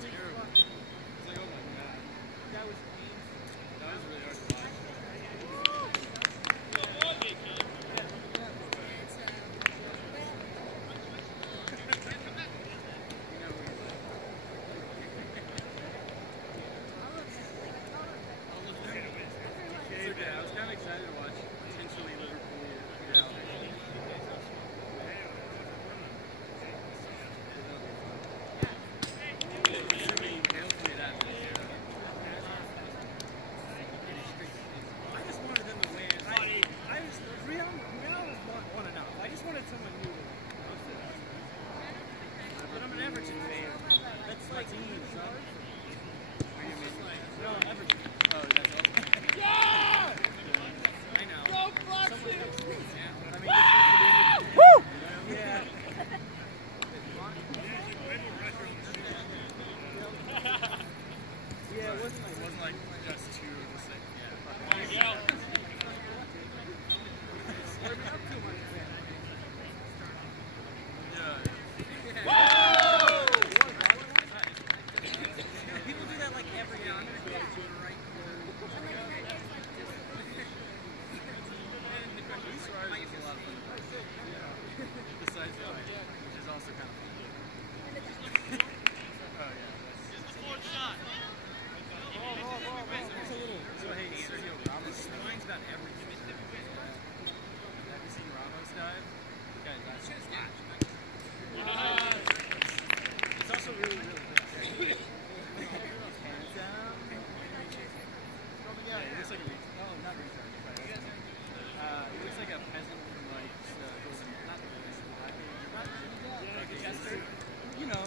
terrible. It's like, oh my god. That was really hard to watch. I was kind of excited to watch potentially Liverpool Real. I just wanted them to win. Real won enough. I just wanted someone new to win. But I'm an Everton fan. That's like teams, huh? No, Everton. Oh, that's all. Yeah! I know. Go Fluxy! Woo! Yeah. Yeah, it wasn't like just two of the same. Yeah. There you go. People do that like every year. I'm gonna go to it right here. It's a lot of fun. Besides the which is also kind of fun. Oh yeah. It's the fourth shot. So hey, Sergio Ramos whines about everything. Have you seen Ramos dive? Okay, that's just it's also really, really good. Hands down. Yeah, it looks like a not retard. It looks like a peasant from like you know,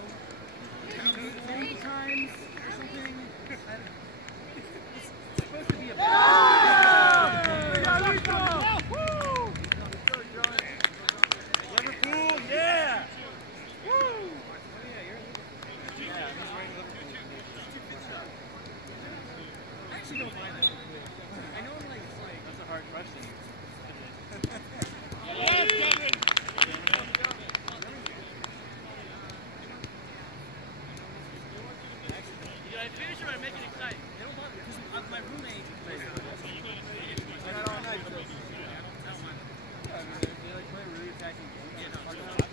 many times or something. It's supposed to be a Liverpool, yeah! Woo! Yeah, he's wearing Liverpool. I actually don't mind that. I know I'm like, that's a hard question. Yes, Kevin! I finish it by making it exciting. They don't bother because my roommate plays it. I got all night. They like play really attacking games. Yeah, no, I love it.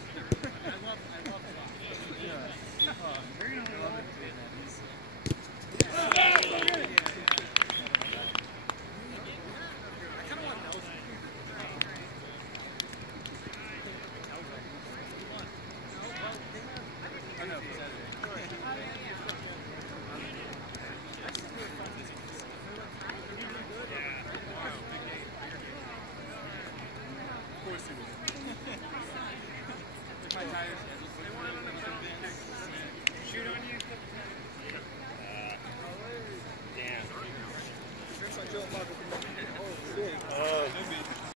Yeah.